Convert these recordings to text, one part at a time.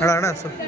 ಅಣ್ಣ ಅಣ್ಣ ಸ್ವಲ್ಪ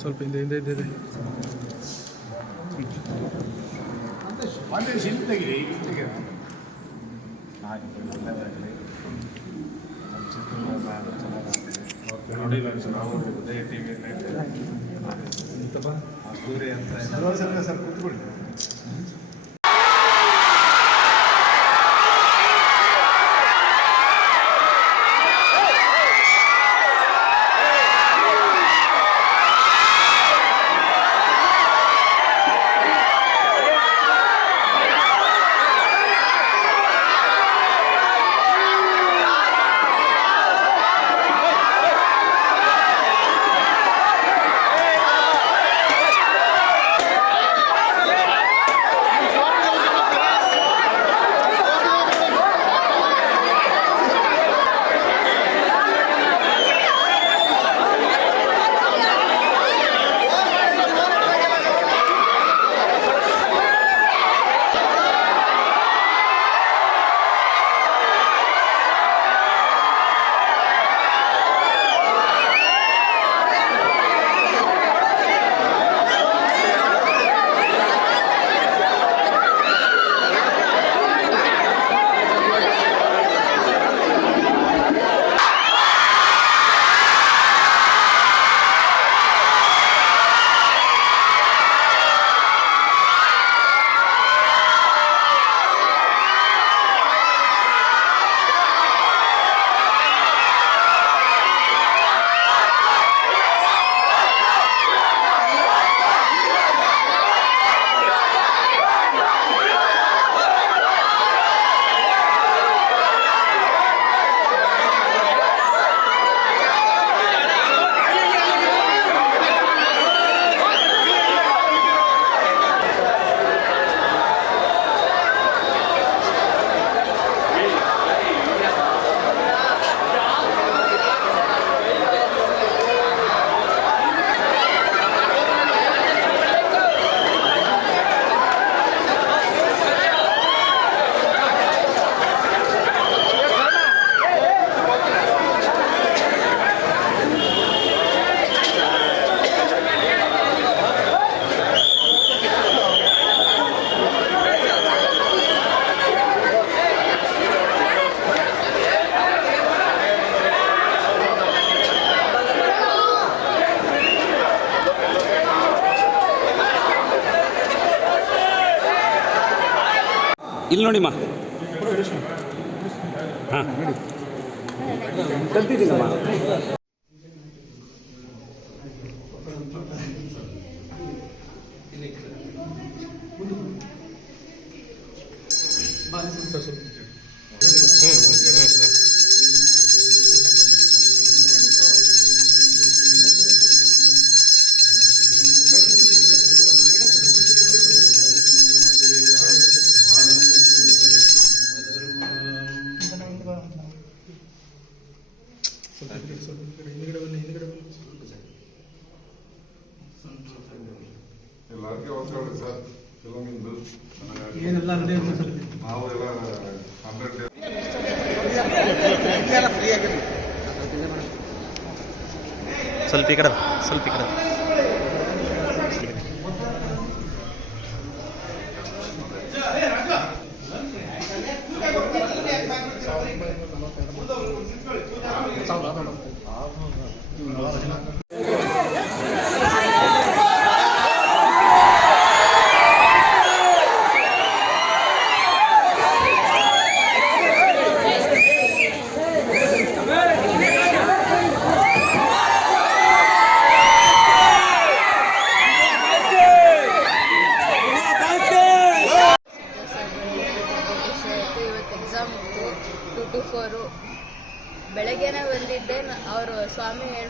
ಸ್ವಲ್ಪ ಹಿಂದೆ ಇದೆ ನೋಡಿಲ್ಲ ನಾವು ಉದಯ ಟಿವಿ ಸೂರ್ಯ ಅಂತ ಸ್ವಲ್ಪ ಕೂತ್ಕೊಳ್ಳಿ. ಇಲ್ಲಿ ನೋಡಿಮ್ಮ. ಹಾಂ ಕಲ್ತಿದ್ದೀನಮ್ಮ. ಎಲ್ಲರಿಗೆ ಹೋಗ್ತಾರೆ ಸರ್. ಕೆಲವೊಂದು ಏನೆಲ್ಲ ನಾವು ಎಲ್ಲ 100 ಸ್ವಲ್ಪ ಈ ಕಡೆ ಸ್ವಲ್ಪ ಈ ಕಡೆ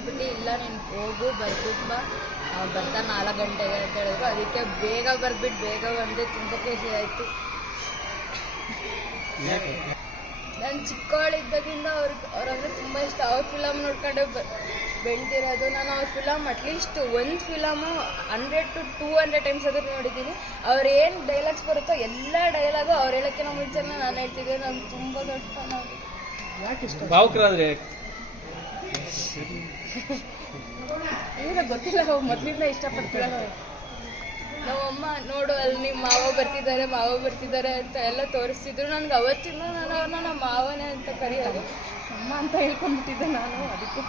ಕಳಿಸ್ಬಿಟ್ಟು ಇಲ್ಲ ನೀನು ಹೋಗು ಬರ್ಬಿಟ್ಟು ಬಾ ಬರ್ತಾ 4 ಗಂಟೆಗೆ ಅಂತ ಹೇಳಿದ್ರು. ಅದಕ್ಕೆ ಬೇಗ ಬರ್ಬಿಟ್ಟು ಬೇಗ ಬಂದೆ. ತುಂಬ ಖುಷಿ ಆಯಿತು. ನಾನು ಚಿಕ್ಕವಳಿದ್ದಾಗಿಂದ ಅವ್ರಂದ್ರೆ ತುಂಬ ಇಷ್ಟ. ಅವ್ರ ಫಿಲಮ್ ನೋಡ್ಕೊಂಡೆ ಬೆಳೆದಿರೋದು. ನಾನು ಅವ್ರ ಫಿಲಮ್ ಅಟ್ಲೀಸ್ಟ್ ಒಂದು ಫಿಲಮು 100 to 200 ಟೈಮ್ಸ್ ಆದರೂ ನೋಡಿದ್ದೀನಿ. ಅವ್ರು ಏನು ಡೈಲಾಗ್ಸ್ ಬರುತ್ತೋ ಎಲ್ಲ ಡೈಲಾಗು ಅವ್ರು ಹೇಳೋಕ್ಕಿಂತ ಮುಂಚೆನೇ ನಾನು ಹೇಳ್ತಿದ್ದೆ. ನಾನು ತುಂಬ ದೊಡ್ಡ ಫನ್ ಆಗಿ ಯಾಕೆ ಇಷ್ಟ ಭಾವುಕರಾದ್ರೆ ಈಗ ಗೊತ್ತಿಲ್ಲ. ಮೊದಲಿಂದ ಇಷ್ಟಪಡ್ತಿಲ್ಲ. ನಮ್ಮಮ್ಮ ನೋಡು ಅಲ್ಲಿ ನಿಮ್ಮ ಮಾವ ಬರ್ತಿದ್ದಾರೆ ಅಂತ ಎಲ್ಲ ತೋರಿಸ್ತಿದ್ರು. ನನಗೆ ಅವತ್ತಿಂದ ನಾನು ಅವ್ರನ್ನ ನಮ್ಮ ಮಾವನೇ ಅಂತ ಕರೆಯೋದು. ಅಮ್ಮ ಅಂತ ಹೇಳ್ಕೊಂಡ್ಬಿಟ್ಟಿದ್ದೆ ನಾನು. ಅದಕ್ಕೆ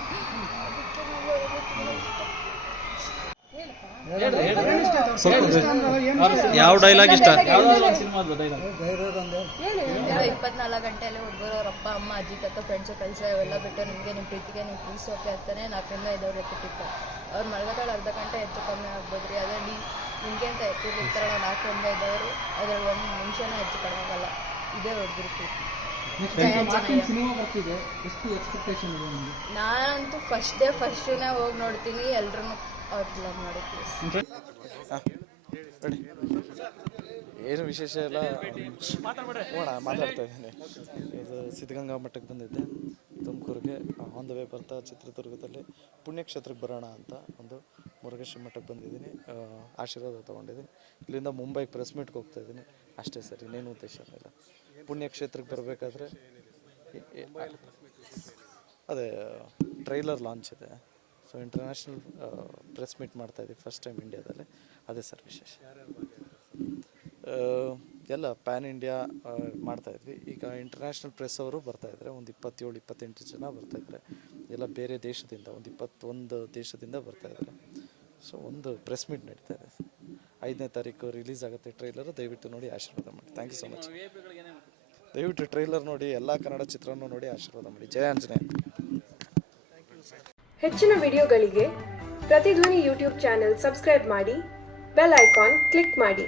ಯಾವ ಡೈಲಾಗ್ ಇಷ್ಟ? 24 ಗಂಟೆಯಲ್ಲಿ ಹುಡುಗರು ಅವ್ರ ಅಪ್ಪ ಅಮ್ಮ ಅಜ್ಜಿ ತಾತ ಫ್ರೆಂಡ್ಸು ಕೆಲಸ ಇವೆಲ್ಲ ಬಿಟ್ಟು ನಿಮಗೆ ನಿಮ್ಮ ಪ್ರೀತಿಗೆ ನೀವು ಪ್ರೀಸೋಕೆ ಅಂತಾನೆ 4ರಿಂದ 5 ಅವ್ರು ಎತ್ತಿಟ್ಟಿರ್ತಾರೆ. ಅವ್ರು ಮಲಗೋದ್ರಲ್ಲಿ ಅರ್ಧ ಗಂಟೆ ಹೆಚ್ಚು ಕಮ್ಮಿ ಆಗ್ಬೋದ್ರಿ. ಅದರಲ್ಲಿ ನಿಮಗೆ ಅಂತ ಎತ್ತಿರ್ತಾರೆ 4ರಿಂದ 5 ಅವರು. ಅದ್ರಲ್ಲಿ 1 ನಿಮಿಷನೂ ಹೆಚ್ಚು ಕಡಿಮೆ ಆಗಲ್ಲ. ಇದೇ ಹುಡುಗರು ಪ್ರೀತಿ. ನಾನಂತೂ ಫಸ್ಟೇ ಹೋಗಿ ನೋಡ್ತೀನಿ. ಎಲ್ರೂ ಅವ್ರ ಫಿಲಮ್ ನೋಡಿ ಪ್ಲೀಸ್. ಏನು ವಿಶೇಷ ಇಲ್ಲ, ಮಾತಾಡ್ತಾ ಇದ್ದೀನಿ. ಇದು ಸಿದ್ಧಗಂಗಾ ಮಠಕ್ಕೆ ಬಂದಿದ್ದೆ, ತುಮಕೂರಿಗೆ. ಆನ್ ದ ವೇ ಬರ್ತಾ ಚಿತ್ರದುರ್ಗದಲ್ಲಿ ಪುಣ್ಯಕ್ಷೇತ್ರಕ್ಕೆ ಬರೋಣ ಅಂತ ಒಂದು ಮುರುಘೇಶ್ವರ ಮಠಕ್ಕೆ ಬಂದಿದ್ದೀನಿ. ಆಶೀರ್ವಾದ ತೊಗೊಂಡಿದ್ದೀನಿ. ಇಲ್ಲಿಂದ ಮುಂಬೈಗೆ ಪ್ರೆಸ್ ಮೀಟ್ಗೆ ಹೋಗ್ತಾ ಇದ್ದೀನಿ. ಅಷ್ಟೇ ಸರ್, ಇನ್ನೇನು ಉದ್ದೇಶ ಇಲ್ಲ. ಪುಣ್ಯಕ್ಷೇತ್ರಕ್ಕೆ ಬರಬೇಕಾದ್ರೆ ಅದೇ ಟ್ರೈಲರ್ ಲಾಂಚ್ ಇದೆ. ಸೊ ಇಂಟರ್ನ್ಯಾಷನಲ್ ಪ್ರೆಸ್ ಮೀಟ್ ಮಾಡ್ತಾಯಿದ್ದೀವಿ ಫಸ್ಟ್ ಟೈಮ್ ಇಂಡಿಯಾದಲ್ಲಿ. ಅದೇ ಸರ್ ವಿಶೇಷ. ಎಲ್ಲ ಪ್ಯಾನ್ ಇಂಡಿಯಾ ಮಾಡ್ತಾಯಿದ್ವಿ. ಈಗ ಇಂಟರ್ನ್ಯಾಷನಲ್ ಪ್ರೆಸ್ ಅವರು ಬರ್ತಾಯಿದ್ದಾರೆ. ಒಂದು 27-28 ಜನ ಬರ್ತಾಯಿದ್ದಾರೆ. ಎಲ್ಲ ಬೇರೆ ದೇಶದಿಂದ ಒಂದು 21 ದೇಶದಿಂದ ಬರ್ತಾಯಿದ್ದಾರೆ. ಸೊ ಒಂದು ಪ್ರೆಸ್ ಮೀಟ್ ನಡೀತಾ ಇದೆ. 5ನೇ ತಾರೀಕು ರಿಲೀಸ್ ಆಗುತ್ತೆ ಟ್ರೈಲರು. ದಯವಿಟ್ಟು ನೋಡಿ ಆಶೀರ್ವಾದ ಮಾಡಿ. Thank you so much. ದಯವಿಟ್ಟು ಟ್ರೈಲರ್ ನೋಡಿ, ಎಲ್ಲ ಕನ್ನಡ ಚಿತ್ರನೂ ನೋಡಿ ಆಶೀರ್ವಾದ ಮಾಡಿ. ಜಯ ಆಂಜನೇಯ. ಹೆಚ್ಚಿನ ವಿಡಿಯೋಗಳಿಗೆ ಪ್ರತಿಧ್ವನಿ ಯೂಟ್ಯೂಬ್ ಚಾನೆಲ್ ಸಬ್ಸ್ಕ್ರೈಬ್ ಮಾಡಿ, ಬೆಲ್ ಐಕಾನ್ ಕ್ಲಿಕ್ ಮಾಡಿ.